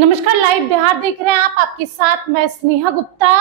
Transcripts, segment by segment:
नमस्कार, लाइव बिहार देख रहे हैं आप। आपके साथ मैं स्नेहा गुप्ता।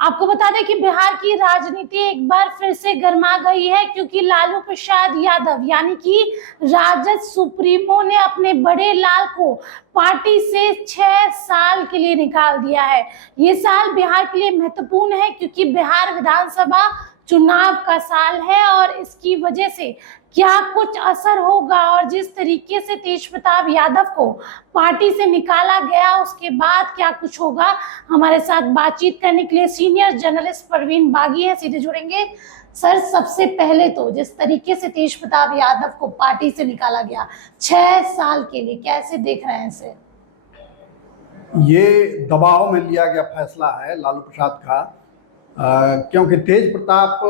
आपको बता दें कि बिहार की राजनीति एक बार फिर से गर्मा गई है, क्योंकि लालू प्रसाद यादव यानी कि राजद सुप्रीमो ने अपने बड़े लाल को पार्टी से 6 साल के लिए निकाल दिया है। ये साल बिहार के लिए महत्वपूर्ण है, क्योंकि बिहार विधानसभा चुनाव का साल है और इसकी वजह से क्या कुछ असर होगा और जिस तरीके से तेज प्रताप यादव को पार्टी से निकाला गया उसके बाद क्या कुछ होगा। हमारे साथ बातचीत करने के लिए सीनियर जर्नलिस्ट परवीन बागी हैं, सीधे जुड़ेंगे। सर, सबसे पहले तो जिस तरीके से तेज प्रताप यादव को पार्टी से निकाला गया 6 साल के लिए, कैसे देख रहे हैं इसे? ये दबाव में लिया गया फैसला है लालू प्रसाद का, क्योंकि तेज प्रताप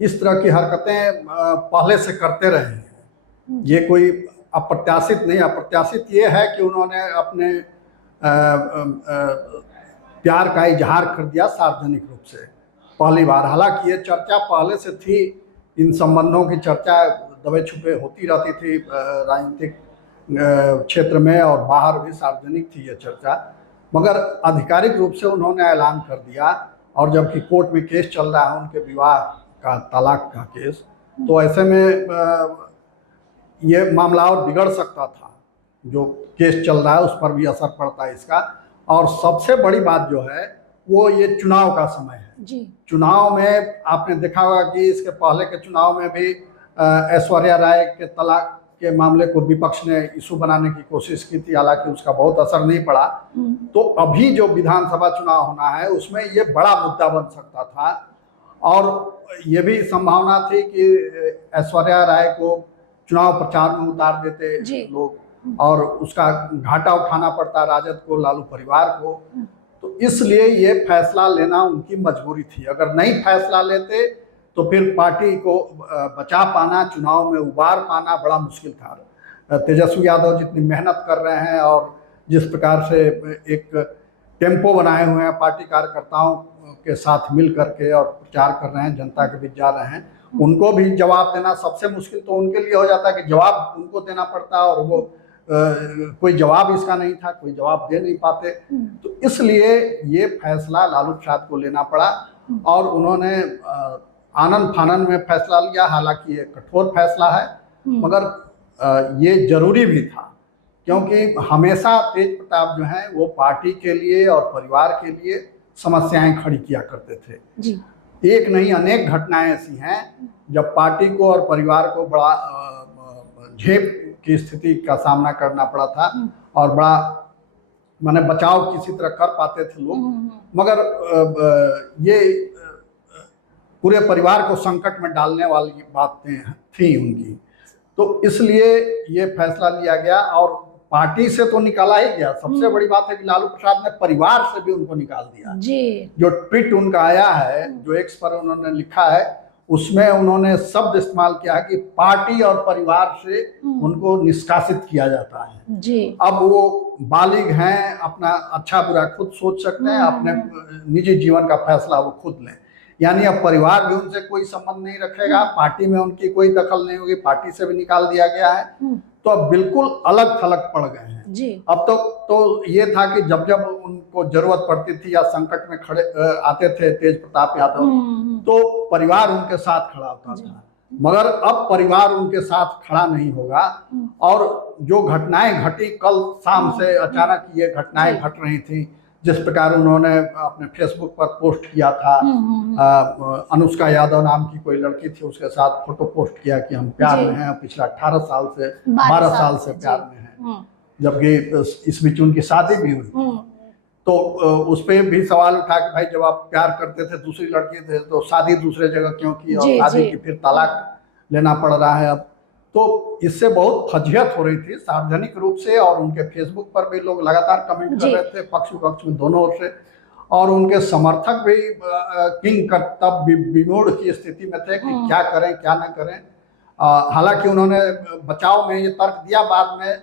इस तरह की हरकतें पहले से करते रहे हैं। ये कोई अप्रत्याशित नहीं, अप्रत्याशित ये है कि उन्होंने अपने प्यार का इजहार कर दिया सार्वजनिक रूप से पहली बार। हालांकि ये चर्चा पहले से थी, इन संबंधों की चर्चा दबे छुपे होती रहती थी राजनीतिक क्षेत्र में और बाहर भी सार्वजनिक थी ये चर्चा, मगर आधिकारिक रूप से उन्होंने ऐलान कर दिया। और जबकि कोर्ट में केस चल रहा है उनके विवाह का, तलाक का केस, तो ऐसे में ये मामला और बिगड़ सकता था। जो केस चल रहा है उस पर भी असर पड़ता है इसका। और सबसे बड़ी बात जो है वो ये चुनाव का समय है जी। चुनाव में आपने देखा होगा कि इसके पहले के चुनाव में भी ऐश्वर्या राय के तलाक के मामले को विपक्ष ने इशू बनाने की कोशिश की थी, हालांकि उसका बहुत असर नहीं पड़ा। तो अभी जो विधानसभा चुनाव होना है उसमें ये बड़ा मुद्दा बन सकता था, और ये भी संभावना थी कि ऐश्वर्या राय को चुनाव प्रचार में उतार देते लोग और उसका घाटा उठाना पड़ता राजद को, लालू परिवार को। तो इसलिए ये फैसला लेना उनकी मजबूरी थी। अगर नहीं फैसला लेते तो फिर पार्टी को बचा पाना, चुनाव में उबार पाना बड़ा मुश्किल था। तेजस्वी यादव जितनी मेहनत कर रहे हैं और जिस प्रकार से एक टेम्पो बनाए हुए हैं पार्टी कार्यकर्ताओं के साथ मिल करके और प्रचार कर रहे हैं, जनता के बीच जा रहे हैं, उनको भी जवाब देना सबसे मुश्किल तो उनके लिए हो जाता है कि जवाब उनको देना पड़ता, और वो कोई जवाब इसका नहीं था, कोई जवाब दे नहीं पाते। तो इसलिए ये फैसला लालू प्रसाद को लेना पड़ा और उन्होंने आनन फानन में फैसला लिया। हालांकि ये कठोर फैसला है, मगर ये जरूरी भी था, क्योंकि हमेशा तेज प्रताप जो हैं वो पार्टी के लिए और परिवार के लिए समस्याएं खड़ी किया करते थे जी। एक नहीं अनेक घटनाएं ऐसी हैं जब पार्टी को और परिवार को बड़ा झेप की स्थिति का सामना करना पड़ा था और बड़ा माने बचाव किसी तरह कर पाते थे लोग, मगर ये पूरे परिवार को संकट में डालने वाली बातें थी उनकी। तो इसलिए ये फैसला लिया गया और पार्टी से तो निकाला ही गया। सबसे बड़ी बात है कि लालू प्रसाद ने परिवार से भी उनको निकाल दिया जी। जो ट्वीट उनका आया है, जो एक्स पर उन्होंने लिखा है, उसमें उन्होंने शब्द इस्तेमाल किया है कि पार्टी और परिवार से उनको निष्कासित किया जाता है जी। अब वो बालिग हैं, अपना अच्छा बुरा खुद सोच सकते हैं, अपने निजी जीवन का फैसला वो खुद लें। यानी अब परिवार भी उनसे कोई संबंध नहीं रखेगा, पार्टी में उनकी कोई दखल नहीं होगी, पार्टी से भी निकाल दिया गया है। तो अब बिल्कुल अलग थलग पड़ गए हैं जी। अब तो ये था कि जब जब उनको जरूरत पड़ती थी या संकट में खड़े आते थे तेज प्रताप यादव, तो परिवार उनके साथ खड़ा होता था, मगर अब परिवार उनके साथ खड़ा नहीं होगा। और जो घटनाएं घटी कल शाम से अचानक ये घटनाएं घट रही थी, जिस प्रकार उन्होंने अपने फेसबुक पर पोस्ट किया था, अनुष्का यादव नाम की कोई लड़की थी, उसके साथ फोटो पोस्ट किया कि हम प्यार में हैं, पिछले 18 साल से 12 साल से प्यार में हैं, जबकि इस बीच उनकी शादी भी हुई। तो उस पर भी सवाल उठा कि भाई जब आप प्यार करते थे, दूसरी लड़की थे, तो शादी दूसरे जगह क्यों की, और शादी की फिर तलाक लेना पड़ रहा है अब। तो इससे बहुत फजीहत हो रही थी सार्वजनिक रूप से, और उनके फेसबुक पर भी लोग लगातार कमेंट कर रहे थे पक्ष विपक्ष में दोनों ओर से, और उनके समर्थक भी किंग तब विमूढ़ की स्थिति में थे कि क्या करें क्या न करें। हालांकि उन्होंने बचाव में ये तर्क दिया बाद में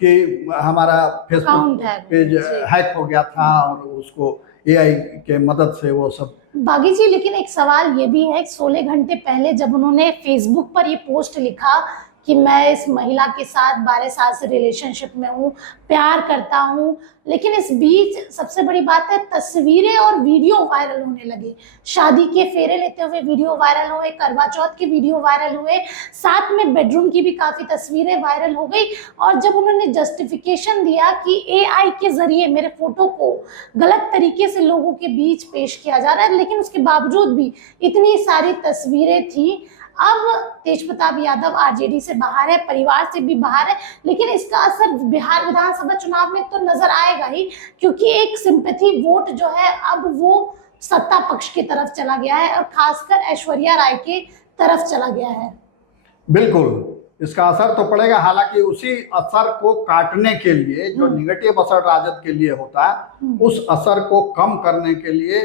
कि हमारा फेसबुक पेज हैक हो गया था और उसको AI के मदद से वो सब। बागी जी, लेकिन एक सवाल ये भी है, 16 घंटे पहले जब उन्होंने फेसबुक पर ये पोस्ट लिखा कि मैं इस महिला के साथ 12 साल से रिलेशनशिप में हूँ, प्यार करता हूँ। लेकिन इस बीच सबसे बड़ी बात है, तस्वीरें और वीडियो वायरल होने लगे। शादी के फेरे लेते हुए वीडियो वायरल हुए, करवा चौथ के वीडियो वायरल हुए, साथ में बेडरूम की भी काफ़ी तस्वीरें वायरल हो गई। और जब उन्होंने जस्टिफिकेशन दिया कि AI के जरिए मेरे फोटो को गलत तरीके से लोगों के बीच पेश किया जा रहा है, लेकिन उसके बावजूद भी इतनी सारी तस्वीरें थी। अब तेजप्रताप यादव आरजेडी से बाहर है, परिवार से भी बाहर है, लेकिन इसका असर बिहार विधानसभा चुनाव में तो नजर आएगा ही, क्योंकि एक सिंपैथी वोट जो है अब वो सत्ता पक्ष की तरफ चला गया है और खासकर ऐश्वर्या राय के तरफ चला गया है। बिल्कुल इसका असर तो पड़ेगा। हालांकि उसी असर को काटने के लिए, जो निगेटिव असर राजद के लिए होता है, उस असर को कम करने के लिए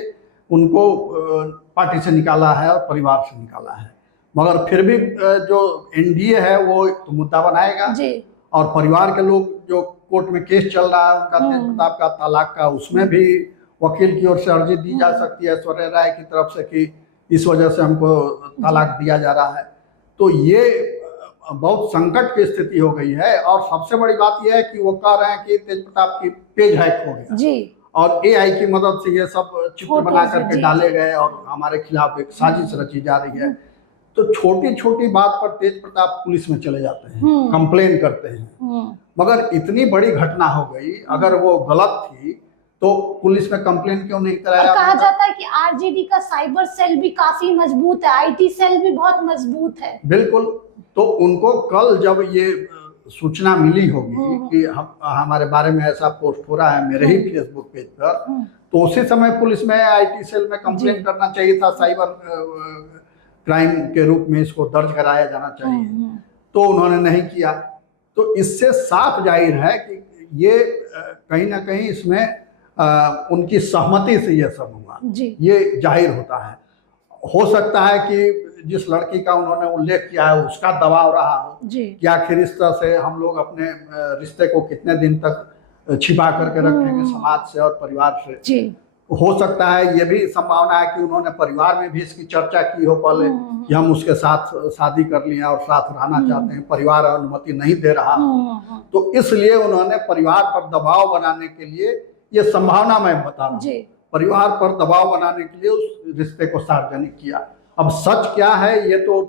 उनको पार्टी से निकाला है और परिवार से निकाला है। मगर फिर भी जो एनडीए है वो तो मुद्दा बनाएगा जी। और परिवार के लोग, जो कोर्ट में केस चल रहा है उनका तेजप्रताप का तलाक का, उसमें भी वकील की ओर से अर्जी दी जा सकती है ऐश्वर्या राय की तरफ से कि इस वजह से हमको तलाक दिया जा रहा है। तो ये बहुत संकट की स्थिति हो गई है। और सबसे बड़ी बात यह है कि वो कह रहे हैं कि तेजप्रताप की पेज हैक हो गया जी, और AI की मदद से ये सब चित्र बना करके डाले गए और हमारे खिलाफ एक साजिश रची जा रही है। तो छोटी छोटी बात पर तेजप्रताप पुलिस में चले जाते हैं, कंप्लेन करते हैं। मगर इतनी बड़ी घटना हो गई, अगर वो गलत थी तो पुलिस में कंप्लेन क्यों नहीं कराया? कहा जाता है कि आरजेडी का साइबर सेल भी काफी मजबूत है, IT सेल भी बहुत मजबूत है। बिल्कुल। तो उनको कल जब ये सूचना मिली होगी कि हमारे बारे में ऐसा पोस्ट हो रहा है मेरे ही फेसबुक पेज पर, तो उसी समय पुलिस में IT सेल में कंप्लेन करना चाहिए था, साइबर क्राइम के रूप में इसको दर्ज कराया जाना चाहिए। तो उन्होंने नहीं किया। तो इससे साफ जाहिर है कि ये कहीं ना कहीं इसमें उनकी सहमति से ये सब हुआ, ये जाहिर होता है। हो सकता है कि जिस लड़की का उन्होंने उल्लेख किया है उसका दबाव रहा हो कि आखिर इस तरह से हम लोग अपने रिश्ते को कितने दिन तक छिपा करके रखेंगे समाज से और परिवार से। हो सकता है ये भी संभावना है कि उन्होंने परिवार में भी इसकी चर्चा की हो पहले कि हम उसके साथ शादी कर लिए और साथ रहना चाहते हैं, परिवार अनुमति नहीं दे रहा, तो इसलिए उन्होंने परिवार पर दबाव बनाने के लिए, ये संभावना मैं बता रहा हूँ, परिवार पर दबाव बनाने के लिए उस रिश्ते को सार्वजनिक किया। अब सच क्या है ये तो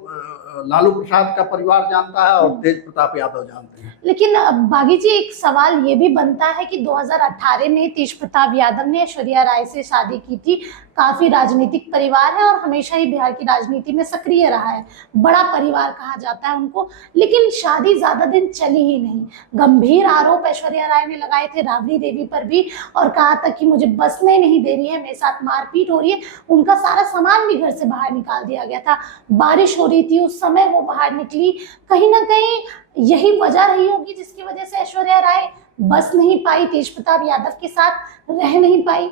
लालू प्रसाद का परिवार जानता है और तेजप्रताप यादव जानते हैं। लेकिन बागी जी, एक सवाल ये भी बनता है कि 2018 में तेजप्रताप यादव ने ऐश्वर्या राय से शादी की थी। काफी राजनीतिक परिवार है और हमेशा ही बिहार की राजनीति में सक्रिय रहा है, बड़ा परिवार कहा जाता है उनको। लेकिन शादी ज्यादा दिन चली ही नहीं। गंभीर आरोप ऐश्वर्या राय ने लगाए थे राबड़ी देवी पर भी और कहा था कि मुझे बसने नहीं दे रही है, मेरे साथ मारपीट हो रही है। उनका सारा सामान भी घर से बाहर निकाल दिया गया था। बारिश हो रही थी उस समय वो बाहर निकली। कहीं ना कहीं यही वजह रही होगी जिसकी वजह से ऐश्वर्या राय बस नहीं पाई, तेजप्रताप यादव के साथ रह नहीं पाई।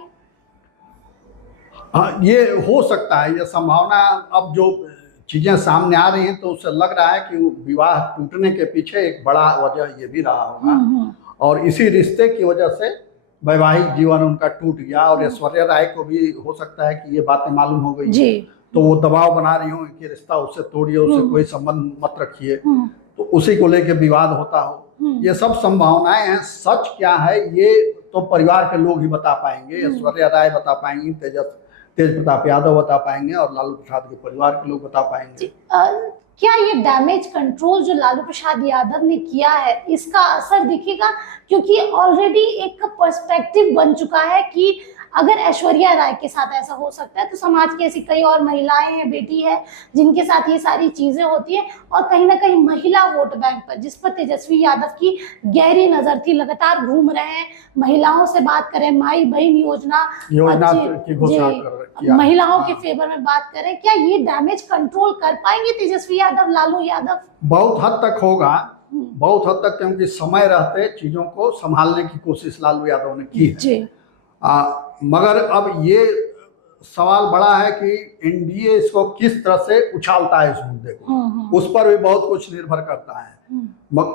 ये हो सकता है, ये संभावना। अब जो चीजें सामने आ रही हैं तो उससे लग रहा है कि विवाह टूटने के पीछे एक बड़ा वजह ये भी रहा होगा और इसी रिश्ते की वजह से वैवाहिक जीवन उनका टूट गया। और ऐश्वर्या राय को भी हो सकता है कि ये बातें मालूम हो गई तो वो दबाव बना रही हो कि रिश्ता उससे तोड़िए, उससे कोई संबंध मत रखिए, तो उसी को लेके विवाद होता हो। ये सब संभावनाएं हैं। सच क्या है ये तो परिवार के लोग ही बता पाएंगे। ऐश्वर्या राय बता पाएंगी, तेजप्रताप यादव बता पाएंगे और लालू प्रसाद के परिवार के लोग बता पाएंगे। क्या ये डैमेज कंट्रोल जो लालू प्रसाद यादव ने किया है इसका असर दिखेगा? क्योंकि ऑलरेडी एक पर्सपेक्टिव बन चुका है कि अगर ऐश्वर्या राय के साथ ऐसा हो सकता है तो समाज की ऐसी कई और महिलाएं हैं, बेटी है, जिनके साथ ये सारी चीजें होती हैं। और कहीं ना कहीं महिला वोट बैंक पर, जिस पर तेजस्वी यादव की गहरी नजर थी, लगातार घूम रहे हैं, महिलाओं से बात करें, माई बहन योजना की घोषणा कर महिलाओं के फेवर में बात करें, क्या ये डैमेज कंट्रोल कर पाएंगे तेजस्वी यादव, लालू यादव? बहुत हद तक होगा, बहुत हद तक, क्योंकि समय रहते चीजों को संभालने की कोशिश लालू यादव ने की है। मगर अब ये सवाल बड़ा है कि एनडीए इसको किस तरह से उछालता है इस मुद्दे को, उस पर भी बहुत कुछ निर्भर करता है।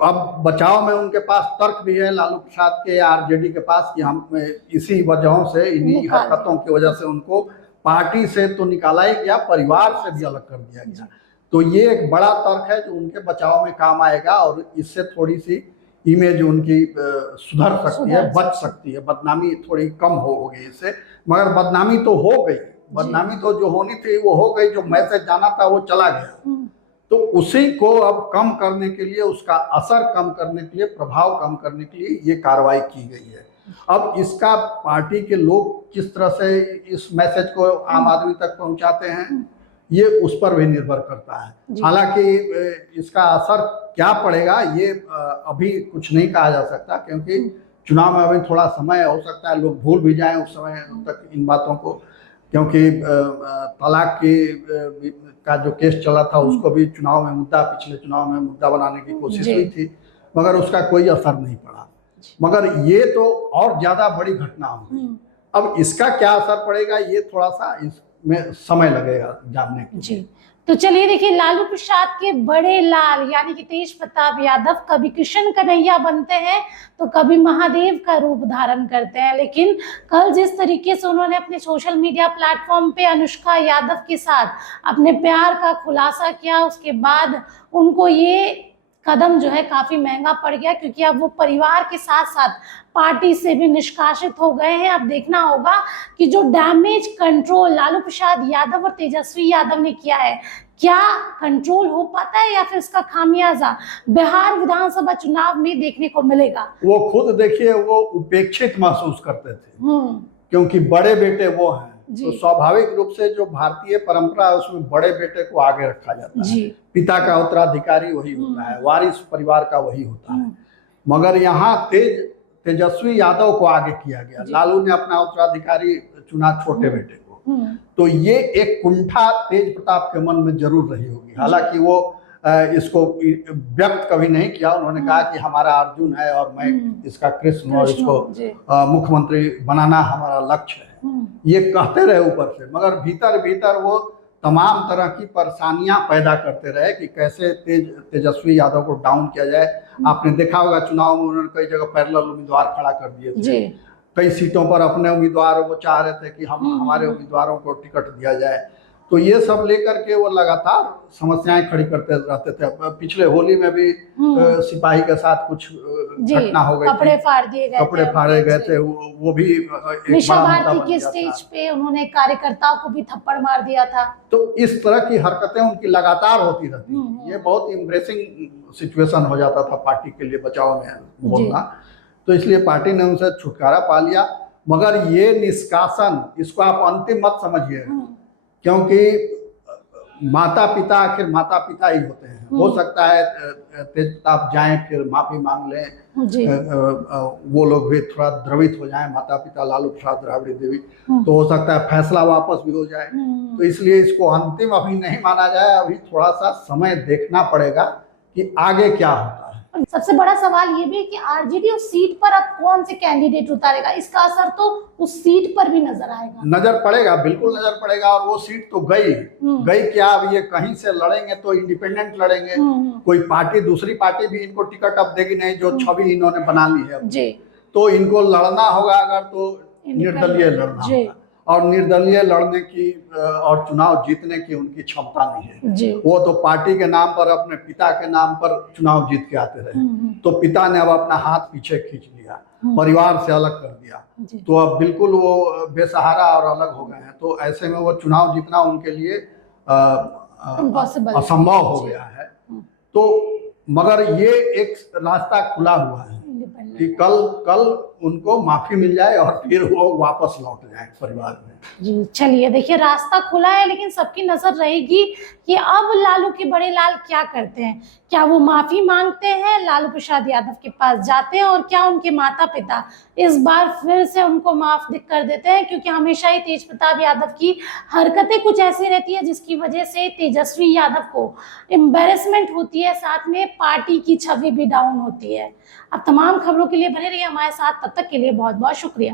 अब बचाव में उनके पास तर्क भी है लालू प्रसाद के, आरजेडी के पास, कि हम इसी वजहों से, इन्हीं हरकतों की वजह से उनको पार्टी से तो निकाला ही गया, परिवार से भी अलग कर दिया गया। तो ये एक बड़ा तर्क है जो उनके बचाव में काम आएगा और इससे थोड़ी सी इमेज उनकी सुधर सकती है, बच सकती है, बदनामी थोड़ी कम होगी इससे। मगर बदनामी तो हो गई, बदनामी तो जो होनी थी वो हो गई, जो मैसेज जाना था वो चला गया। तो उसी को अब कम करने के लिए, उसका असर कम करने के लिए, प्रभाव कम करने के लिए ये कार्रवाई की गई है। अब इसका पार्टी के लोग किस तरह से इस मैसेज को आम आदमी तक पहुंचाते हैं ये उस पर भी निर्भर करता है। हालांकि इसका असर क्या पड़ेगा ये अभी कुछ नहीं कहा जा सकता, क्योंकि चुनाव में अभी थोड़ा समय हो सकता है, लोग भूल भी जाएं उस समय तक इन बातों को, क्योंकि तलाक का जो केस चला था उसको भी चुनाव में मुद्दा, पिछले चुनाव में मुद्दा बनाने की कोशिश हुई थी, मगर उसका कोई असर नहीं पड़ा। मगर ये तो और ज्यादा बड़ी घटना होगी। अब इसका क्या असर पड़ेगा ये थोड़ा सा इसमें समय लगेगा जानने के। जी तो चलिए देखिए, लालू प्रसाद के बड़े लाल यानी कि तेज प्रताप यादव कभी कृष्ण कन्हैया बनते हैं तो कभी महादेव का रूप धारण करते हैं। लेकिन कल जिस तरीके से उन्होंने अपने सोशल मीडिया प्लेटफॉर्म पे अनुष्का यादव के साथ अपने प्यार का खुलासा किया, उसके बाद उनको ये कदम जो है काफी महंगा पड़ गया, क्योंकि अब वो परिवार के साथ साथ पार्टी से भी निष्कासित हो गए हैं। अब देखना होगा कि जो डैमेज कंट्रोल लालू प्रसाद यादव और तेजस्वी यादव ने किया है, क्या कंट्रोल हो पाता है या फिर इसका खामियाजा बिहार विधानसभा चुनाव में देखने को मिलेगा। वो खुद देखिए वो उपेक्षित महसूस करते थे, क्योंकि बड़े बेटे वो हैं, तो स्वाभाविक रूप से जो भारतीय परंपरा है उसमें बड़े बेटे को आगे रखा जाता है। पिता का उत्तराधिकारी वही होता है, वारिस परिवार का वही होता है। मगर यहाँ तेजस्वी यादव को आगे किया गया, लालू ने अपना उत्तराधिकारी चुना छोटे बेटे को। तो ये एक कुंठा तेज प्रताप के मन में जरूर रही होगी। हालांकि वो इसको व्यक्त कभी नहीं किया, उन्होंने कहा कि हमारा अर्जुन है और मैं इसका कृष्ण और इसको मुख्यमंत्री बनाना हमारा लक्ष्य है, ये कहते रहे ऊपर से, मगर भीतर भीतर वो तमाम तरह की परेशानियां पैदा करते रहे कि कैसे तेजस्वी यादव को डाउन किया जाए। आपने देखा होगा चुनाव में उन्होंने कई जगह पैरेलल उम्मीदवार खड़ा कर दिए थे, कई सीटों पर अपने उम्मीदवार वो चाह रहे थे कि हम हमारे उम्मीदवारों को टिकट दिया जाए। तो ये सब लेकर के वो लगातार समस्याएं खड़ी करते रहते थे। पिछले होली में भी सिपाही के साथ कुछ घटना हो गई, कपड़े फाड़ दिए गए, कपड़े फाड़े गए थे, वो भी मिशा भारती के स्टेज पे उन्होंने कार्यकर्ताओं को भी थप्पड़ मार दिया था। तो इस तरह की हरकतें उनकी लगातार होती रहती थी। ये बहुत इम्प्रेसिंग सिचुएशन हो जाता था पार्टी के लिए बचाव में बोलना। तो इसलिए पार्टी ने उनसे छुटकारा पा लिया। मगर ये निष्कासन, इसको आप अंतिम मत समझिए, क्योंकि माता पिता आखिर माता पिता ही होते हैं। हो सकता है तेज प्रताप जाएं फिर माफी मांग लें, वो लोग भी थोड़ा द्रवित हो जाएं, माता पिता लालू प्रसाद राबड़ी देवी, तो हो सकता है फैसला वापस भी हो जाए। तो इसलिए इसको अंतिम अभी नहीं माना जाए, अभी थोड़ा सा समय देखना पड़ेगा कि आगे क्या होता है। सबसे बड़ा सवाल ये भी है कि आरजेडी उस सीट पर अब कौन से कैंडिडेट उतारेगा, इसका असर तो उस सीट पर भी नजर आएगा। नजर पड़ेगा, बिल्कुल नजर पड़ेगा। और वो सीट तो गई क्या, अब ये कहीं से लड़ेंगे तो इंडिपेंडेंट लड़ेंगे, कोई पार्टी दूसरी पार्टी भी इनको टिकट अब देगी नहीं, जो छवि इन्होंने बना ली है जी। तो इनको लड़ना होगा अगर तो निर्दलीय लड़ना होगा, और निर्दलीय लड़ने की और चुनाव जीतने की उनकी क्षमता नहीं है। वो तो पार्टी के नाम पर, अपने पिता के नाम पर चुनाव जीत के आते रहे। तो पिता ने अब अपना हाथ पीछे खींच लिया, परिवार से अलग कर दिया, तो अब बिल्कुल वो बेसहारा और अलग हो गए हैं। तो ऐसे में वो चुनाव जीतना उनके लिए असंभव हो गया है। तो मगर ये एक रास्ता खुला हुआ है कि कल उनको माफी मिल जाए और फिर वो वापस लौट जाए परिवार में। जी चलिए देखिए, रास्ता खुला है, लेकिन सबकी नजर रहेगी कि अब लालू के बड़े लाल क्या करते हैं। क्या वो माफी मांगते हैं, लालू प्रसाद यादव के पास जाते हैं, और क्या उनके माता पिता इस बार फिर से उनको माफ कर देते हैं, क्योंकि हमेशा ही तेज प्रताप यादव की हरकतें कुछ ऐसी रहती है जिसकी वजह से तेजस्वी यादव को एम्बेरसमेंट होती है, साथ में पार्टी की छवि भी डाउन होती है। अब तमाम खबरों के लिए बने रहिए हमारे साथ, तब तक के लिए बहुत बहुत शुक्रिया।